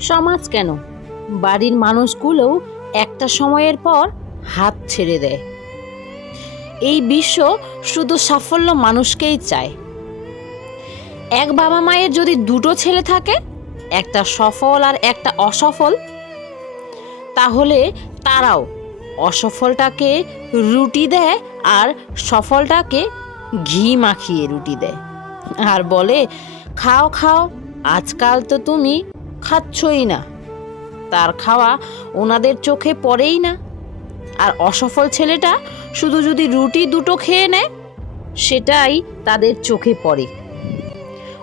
সমাজ কেন? বাড়ির মানুষগুলোও একটা সময়ের পর হাত ছেড়ে দেয়। এই বিশ্ব শুধু সাফল্য মানুষকেই চায়। এক বাবা মায়ের যদি দুটো ছেলে থাকে, একটা সফল আর একটা অসফল, তাহলে তারাও অসফলটাকে রুটি দেয় আর সফলটাকে ঘি মাখিয়ে রুটি দেয়। আর বলে, খাও খাও, আজকাল তো তুমি খাচ্ছই না। তার খাওয়া ওনাদের চোখে পড়েই না। আর অসফল ছেলেটা শুধু যদি রুটি দুটো খেয়ে নেয়, সেটাই তাদের চোখে পড়ে।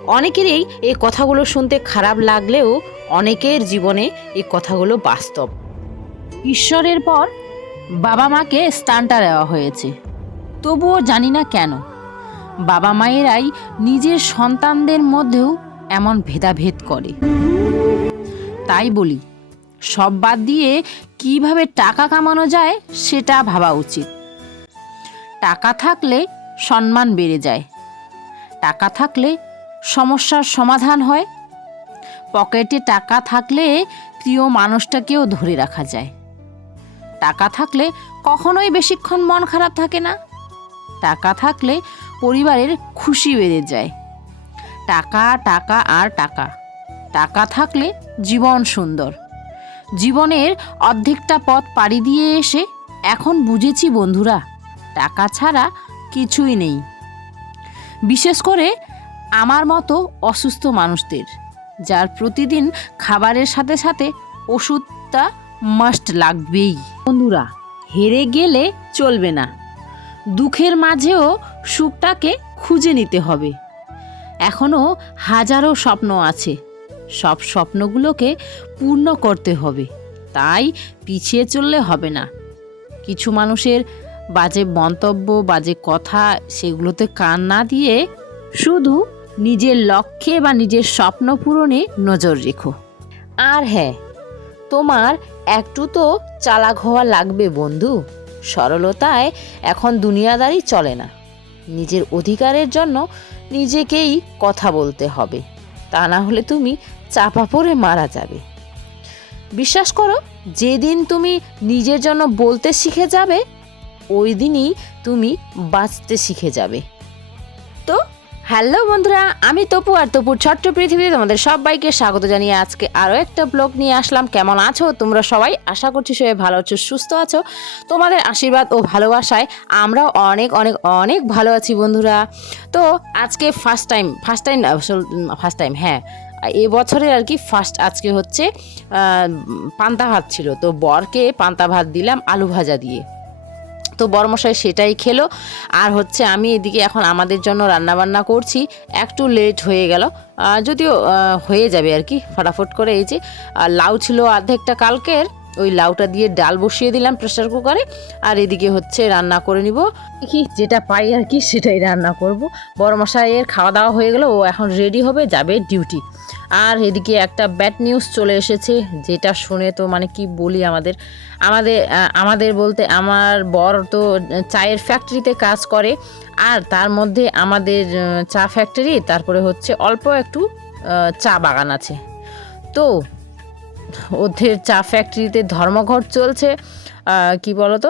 অনেকেরই এই কথাগুলো শুনতে খারাপ লাগলেও অনেকের জীবনে এই কথাগুলো বাস্তব। ঈশ্বরের পর বাবা মাকে স্থানটা দেওয়া হয়েছে। তবুও জানি না কেন, বাবা মায়েরাই নিজের সন্তানদের মধ্যেও এমন ভেদাভেদ করে। তাই বলি। সব বাদ দিয়ে কীভাবে টাকা কামানো যায় সেটা ভাবা উচিত। টাকা থাকলে সম্মান বেড়ে যায়। টাকা থাকলে সমস্যার সমাধান হয়। পকেটে টাকা থাকলে প্রিয় মানুষটাকেও ধরে রাখা যায়। টাকা থাকলে কখনোই বেশিক্ষণ মন খারাপ থাকে না। টাকা থাকলে পরিবারের খুশি বেড়ে যায়। টাকা টাকা আর টাকা। টাকা থাকলে জীবন সুন্দর। জীবনের অর্ধেকটা পথ পাড়ি দিয়ে এসে এখন বুঝেছি বন্ধুরা, টাকা ছাড়া কিছুই নেই। বিশেষ করে আমার মতো অসুস্থ মানুষদের, যার প্রতিদিন খাবারের সাথে সাথে ওষুধটা মাস্ট লাগবেই। বন্ধুরা, হেরে গেলে চলবে না। দুঃখের মাঝেও সুখটাকে খুঁজে নিতে হবে। এখনও হাজারো স্বপ্ন আছে। সব স্বপ্নগুলোকে পূর্ণ করতে হবে। তাই পিছিয়ে চললে হবে না। কিছু মানুষের বাজে মন্তব্য, বাজে কথা সেগুলোতে কান না দিয়ে শুধু নিজের লক্ষ্যে বা নিজের স্বপ্ন পূরণে নজর রেখো। আর হ্যাঁ তোমার একটু তো চালাক হওয়া লাগবে বন্ধু। সরলতায় এখন দুনিয়াদারি চলে না। নিজের অধিকারের জন্য নিজেকেই কথা বলতে হবে। তা না হলে তুমি চাপা পড়ে মারা যাবে। বিশ্বাস করো, যেদিন তুমি নিজের জন্য বলতে শিখে যাবে, ওই দিনই তুমি বাঁচতে শিখে যাবে। হ্যালো বন্ধুরা, আমি তপু আর তপুর ছোট্ট পৃথিবীতে তোমাদের সবাইকে স্বাগত জানিয়ে আজকে আরও একটা ব্লগ নিয়ে আসলাম। কেমন আছো তোমরা সবাই? আশা করছি সবাই ভালো আছো, সুস্থ আছো। তোমাদের আশীর্বাদ ও ভালোবাসায় আমরাও অনেক অনেক অনেক ভালো আছি বন্ধুরা। তো আজকে first time first time first time হ্যাঁ। এ বছরের আর কি ফার্স্ট আজকে হচ্ছে পান্তা ভাত ছিল। তো বরকে পান্তা ভাত দিলাম আলু ভাজা দিয়ে। তো বরমশাই সেটাই খেলো। আর হচ্ছে আমি এদিকে এখন আমাদের জন্য রান্নাবান্না করছি। একটু লেট হয়ে গেল। যদিও হয়ে যাবে আর কি, ফটাফট করে এই যে আর লাউ ছিল অর্ধেকটা কালকের, ওই লাউটা দিয়ে ডাল বসিয়ে দিলাম প্রেসার কুকারে আর এদিকে হচ্ছে রান্না করে নিব। কি যেটা পাই আর কি, সেটাই রান্না করব। বড় মশাইয়ের খাওয়া দাওয়া হয়ে গেল, ও এখন রেডি হবে, যাবে ডিউটি আর এদিকে একটা ব্যাড নিউজ চলে এসেছে, যেটা শুনে তো মানে কি বলি আমাদের? আমাদের আমাদের বলতে আমার বর তো চায়ের ফ্যাক্টরিতে কাজ করে, আর তার মধ্যে আমাদের চা ফ্যাক্টরি তারপরে হচ্ছে অল্প একটু চা বাগান আছে। তো ওদের চা ফ্যাক্টরিতে ধর্মঘট চলছে কি বলতো?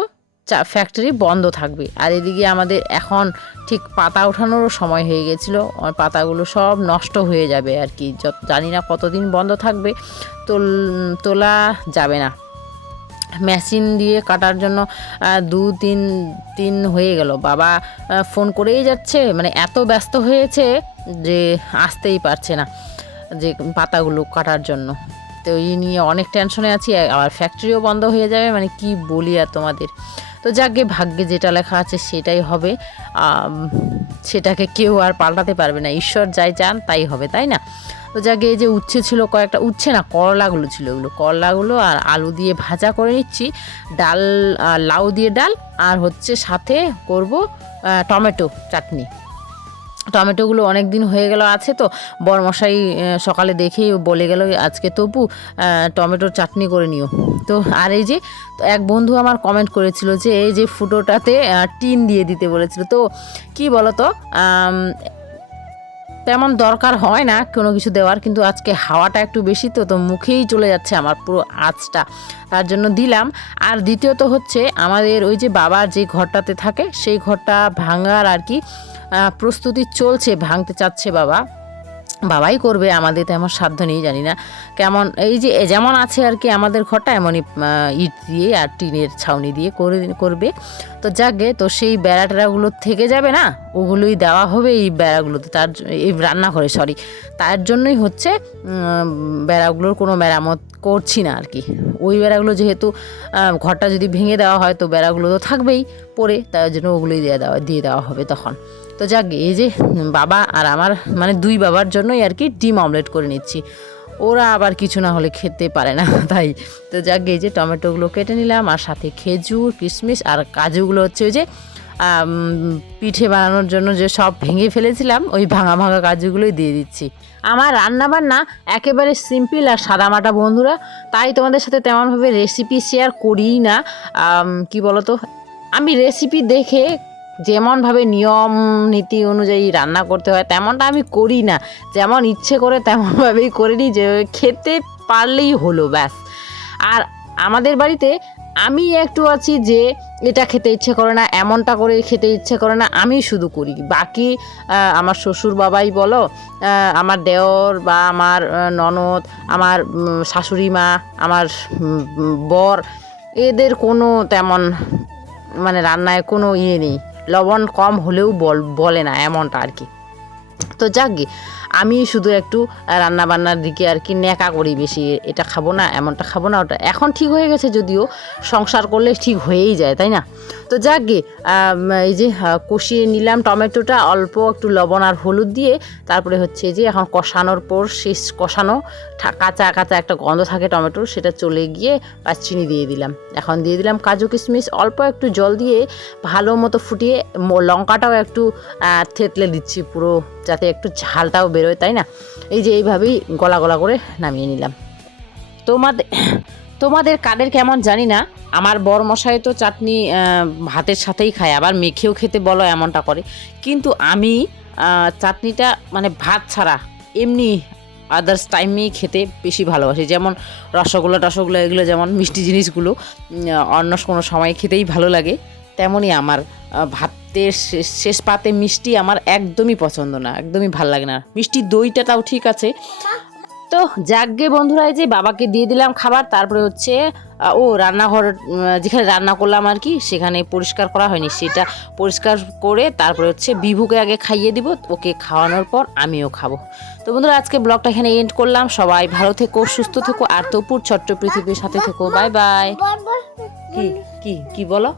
ফ্যাক্টরি বন্ধ থাকবে। আর এদিকে আমাদের এখন ঠিক পাতা ওঠানোরও সময় হয়ে গেছিল। পাতাগুলো সব নষ্ট হয়ে যাবে আর কি। যত, জানি না কতদিন বন্ধ থাকবে। তোল, তোলা যাবে না। মেশিন দিয়ে কাটার জন্য দু, তিন দিন হয়ে গেল। বাবা ফোন করেই যাচ্ছে। মানে এত ব্যস্ত হয়েছে যে আসতেই পারছে না, যে পাতাগুলো কাটার জন্য। তো এই নিয়ে অনেক টেনশনে আছি। আবার ফ্যাক্টরিও বন্ধ হয়ে যাবে মানে কি বলি আর তোমাদের? তো যাকে ভাগ্যে যেটা লেখা আছে সেটাই হবে। সেটাকে কেউ আর পাল্টাতে পারবে না। ঈশ্বর যাই চান, তাই হবে, তাই না? তো যাকে এই যে উচ্ছে ছিল, কয়েকটা উচ্ছে না, করলাগুলো ছিল ওগুলো করলাগুলো আর আলু দিয়ে ভাজা করে নিচ্ছি। ডাল লাউ দিয়ে ডাল, আর হচ্ছে সাথে করব টমেটো চাটনি। টমেটোগুলো অনেক দিন হয়ে গেল, আছে তো। বরমশাই সকালে দেখেই বলে গেল আজকে তপু টমেটোর চাটনি করে নিও। তো আর এই যে, এক বন্ধু আমার কমেন্ট করেছিল যে, এই যে ফুটোটাতে টিন দিয়ে দিতে বলেছিল। তো কি বলতো তেমন দরকার হয় না কোনো কিছু দেওয়ার, কিন্তু আজকে হাওয়াটা একটু বেশি তো তো মুখেই চলে যাচ্ছে আমার পুরো আঁচটা। তার জন্য দিলাম। আর দ্বিতীয়ত হচ্ছে, আমাদের ওই যে বাবার যে ঘরটাতে থাকে, সেই ঘরটা ভাঙার আর কি প্রস্তুতি চলছে, ভাঙতে চাচ্ছে বাবা। বাবাই করবে, আমাদের তেমন সাধ্য নেই, জানি না। কেমন, এই যে যেমন আছে আর কি, আমাদের ঘরটা এমনই ইট দিয়ে আর টিনের ছাউনি দিয়ে করে, করবে। তো যাকে, তো সেই বেড়া টেড়াগুলো থেকে যাবে না? ওগুলোই দেওয়া হবে এই বেড়াগুলোতে। তার এই রান্নাঘরে সরি তার জন্যই হচ্ছে বেড়াগুলোর কোনো মেরামত করছি না আর কি। ওই বেড়াগুলো যেহেতু ঘরটা যদি ভেঙে দেওয়া হয়, তো বেড়াগুলো তো থাকবেই পরে। তার জন্য ওগুলোই দিয়ে দেওয়া দিয়ে দেওয়া হবে তখন। তো যাক, এই যে বাবা আর আমার মানে দুই বাবার জন্যই আর কি ডিম অমলেট করে নিচ্ছি। ওরা আবার কিছু না হলে খেতে পারে না তাই তো যাক, এই যে টমেটোগুলো কেটে নিলাম, আর সাথে খেজুর, কিশমিশ, আর কাজুগুলো হচ্ছে ওই যে পিঠে বানানোর জন্য যে সব ভেঙে ফেলেছিলাম, ওই ভাঙা ভাঙা কাজুগুলোই দিয়ে দিচ্ছি। আমার রান্না বান্না একেবারে সিম্পল আর সাদামাটা, বন্ধুরা। তাই তোমাদের সাথে তেমনভাবে রেসিপি শেয়ার করিই না। কি বলতো? আমি রেসিপি দেখে যেমনভাবে নিয়ম, নীতি অনুযায়ী রান্না করতে হয়, তেমনটা আমি করি না। যেমন ইচ্ছে করে তেমনভাবেই করে নিই, যে খেতে পারলেই হলো, ব্যাস। আর আমাদের বাড়িতে আমি একটু আছি যে এটা খেতে ইচ্ছে করে না, এমনটা করে খেতে ইচ্ছে করে না, আমি শুধু করি। বাকি আমার শ্বশুর বাবাই বলো আমার দেওর বা আমার ননদ, আমার শাশুড়ি মা, আমার বর, এদের কোনো তেমন মানে রান্নায় কোনো ইয়ে নেই। লবণ কম হলেও বল না এমনটা আর কি। তো যাক আমি শুধু একটু রান্নাবান্নার দিকে আর কি ন্যাকা করি বেশি, এটা খাব না, এমনটা খাব না, ওটা এখন ঠিক হয়ে গেছে যদিও, সংসার করলে ঠিক হয়েই যায়, তাই না? তো যাক গে এই যে কষিয়ে নিলাম টমেটোটা, অল্প একটু লবণ আর হলুদ দিয়ে, তারপরে হচ্ছে যে এখন কষানোর পর শেষ কষানো কাঁচা কাঁচা একটা গন্ধ থাকে টমেটোর, সেটা চলে গিয়ে আর চিনি দিয়ে দিলাম। এখন দিয়ে দিলাম কাজু কিশমিশ, অল্প একটু জল দিয়ে ভালো মতো ফুটিয়ে লঙ্কাটাও একটু থেতলে দিচ্ছি পুরো যাতে একটু ঝালটাও বেরোয়, তাই না? এই যে এইভাবেই গলা গলা করে নামিয়ে নিলাম। তোমাদের তোমাদের কাদের কেমন জানি না, আমার বর মশাই তো চাটনি ভাতের সাথেই খায়, আবার মেখেও খেতে বলো এমনটা করে। কিন্তু আমি চাটনিটা মানে ভাত ছাড়া এমনি আদার্স টাইমেই খেতে বেশি ভালোবাসি। যেমন রসগোল্লা টসগোল্লা এগুলো যেমন মিষ্টি জিনিসগুলো অন্য কোনো সময় খেতেই ভালো লাগে। তেমনই আমার ভাতের শেষ পাতে মিষ্টি আমার একদমই পছন্দ না একদমই ভালো লাগে না। মিষ্টি দইটা তাও ঠিক আছে। তো যাকগে বন্ধুরা এই যে বাবাকে দিয়ে দিলাম খাবার তারপরে হচ্ছে ও রান্নাঘর যেখানে রান্না করলাম আর কি সেখানে পরিষ্কার করা হয়নি। সেটা পরিষ্কার করে তারপরে হচ্ছে বিভুকে আগে খাইয়ে দিব ওকে খাওয়ানোর পর আমিও খাব। তো বন্ধুরা আজকে ব্লগটা এখানে এন্ড করলাম। সবাই ভালো থেকো সুস্থ থেকো আর তপুর ছোট্ট পৃথিবীর সাথে থেকো। Bye bye. কি কি কি বলো?